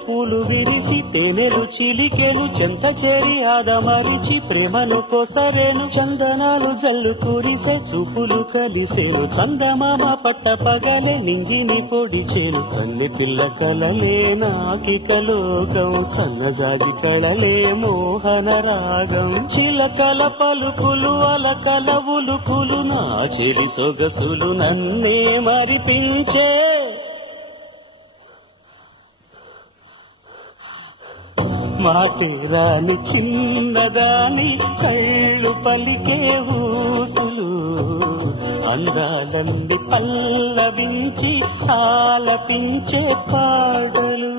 పూలు విరిసి తేనెలు చిలికెలు చెంత చేరి ఆదమరిచి ప్రేమను కొసరేను చందనాలు జల్లు కురిసే చూపులు కలిసేను చందమామ పట్ట పగలే నింగిని పొడిచేను కన్నె పిల్ల కలలే నాకిక లోకం సన్నజాజి కళలే మోహన రాగం చిలకల పలుకులు అలకల ఉలుకులు నా చెరి సొగసులు నన్నే మరిపించే మాటేరాని చిన్నదాని కళ్ళు పలికే ఊసులు అందాలన్నీ పల్లవించి ఆలపించే పాటలు